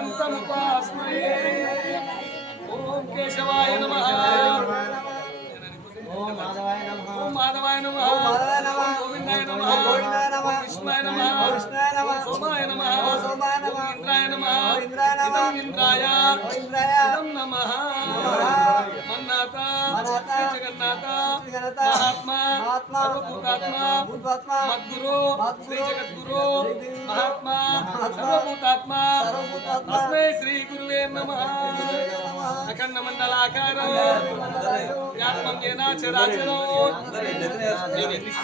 एकदन्तमुपास्महे ओम केशवाय नमः ओम माधवाय नमः ओम गोविंदाय नमः विष्णुवाय नमः सोमाय नमः इंद्राय नमः इदं इंद्राय इदं नमः मन्नाथ श्री जगन्नाथ महात्मा सर्वभूतात्मा मद्गुरु श्री जगद्गुरु महात्मा सर्वभूतात्मा तस्मै श्री गुरुवे नमः अखंड मंडलाकार व्यात्मं येन చరాచరం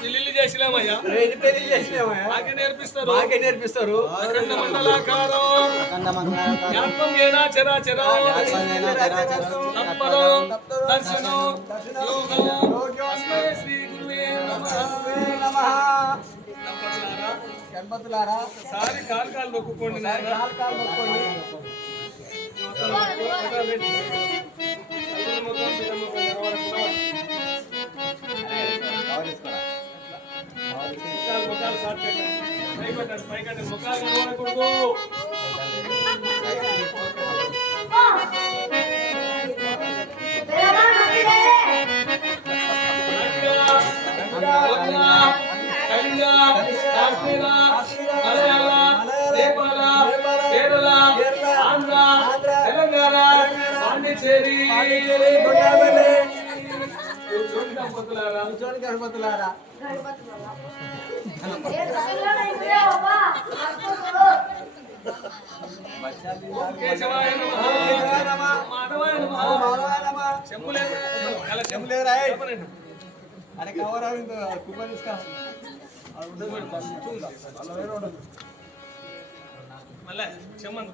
పెళ్లి చేసినామయ్యా మాకే నేర్పిస్తారు అఖండ మండలాకారం వ్యాప్తం ఏనా చరాచరం తత్పరం దర్శనం యోగం తస్మై శ్రీ గురువే నమః గణపతులారా సారి కాలు నొక్కుకోండి ముఖాలు సార్ పైకట్టు ముఖాలు కనబడకూడదు కేరళ ఆంధ్ర తెలంగాణ పాండిచేరి గణపతులారా కేశవాయ నమః మాధవాయ నమః చెమ్ములేరా అరే కవర్ అయింది కుప్ప తీసుకా మళ్ళీ చెమ్మందు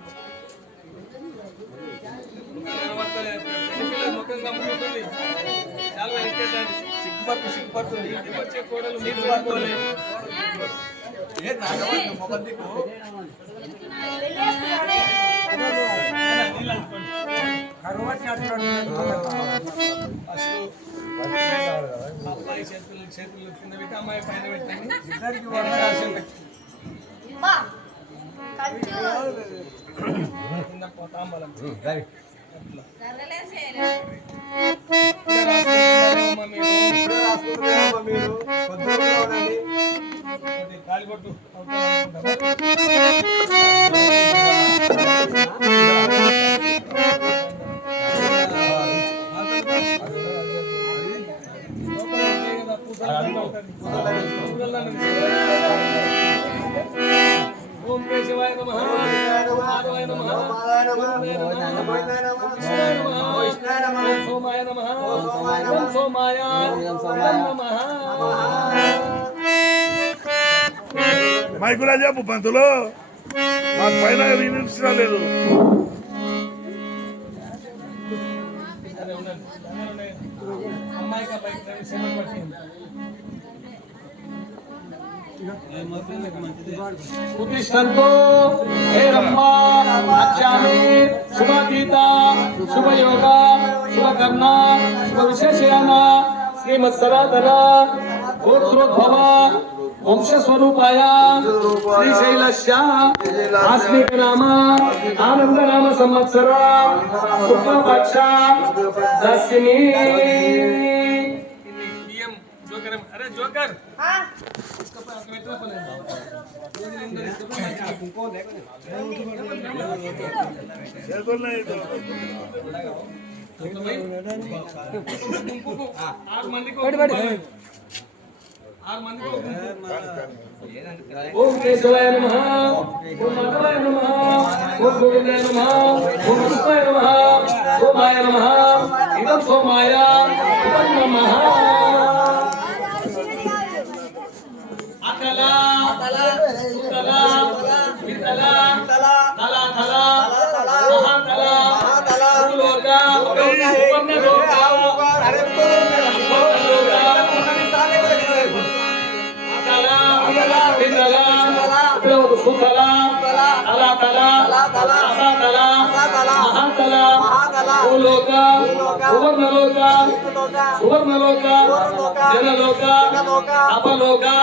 ముఖం కమ్ముకుంటుంది చాలా ఎక్కేసారి సిగ్గుపడుతుంది వచ్చే కోడలు మీరు పడుకోవాలి అబ్బాయి చేతులు కింద పెట్టి అమ్మాయి పైన పెట్టండి ఇద్దరికి కింద తాంబలం కాలిపట్టు ఓం కేశవాయ నమః మాధవాయ నమః సోమాయ నమః సోమాయ నమః మైకులా చెప్పు పంతులు మాకు పైన వినిపించలేదు అమ్మాయికి ఉత్తిష్టంతో హే రమ్మా అచ్చామి శుభగీత శుభయోగ శుభకర్ణ శుభ విశేషయాన శ్రీమత్సరాధన గోత్రోద్భవ వంశస్వరూపాయ శ్రీశైలస్య ఆస్మిక నామ ఆనంద నామ సంవత్సర శుక్లపక్ష దశమి अरे जोकर इसका पर कमेटी पर ओम केशवाय नमः ओम माधवाय नमः ओम गोविंदाय नमः ओम विष्णुवाय नमः सोमाय नमः इदं सोमाय इदं नमः अकला सुतला वितला तला तला महातला लोका उपन्न लोका सुतला तला तला महातला लोका सुवर्णलोका जनलोका अपलोका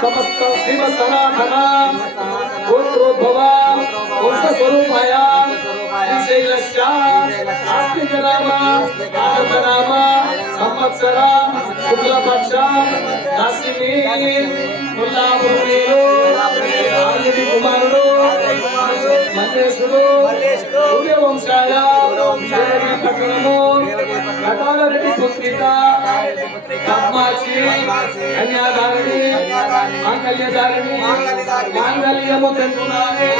समस्त शिव सनातना गोत्रोद्भवा वंशस्वरूपाया श्रीशैलस्या आस्तिकनामा आनन्दनामा संवत्सरा शुक्लपक्षा दशमी ముల్లాపురుడు ఆంజనేయ కుమారుడు మల్లేశుడు సూర్యవంశాయ పట్టణము కటాలరెడ్డి పుత్రిక పద్మాక్షి కన్యాదారిణి మాంగళ్యదారిణి మాంగళ్యము తెంటున్నానే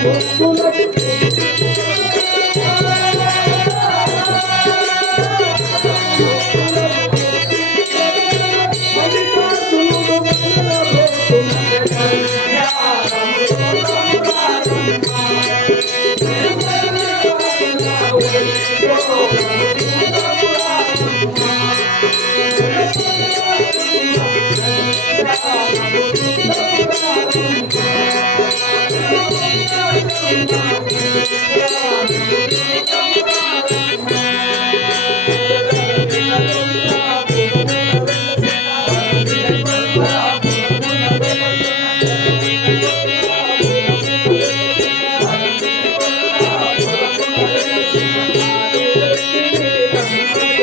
Thank you.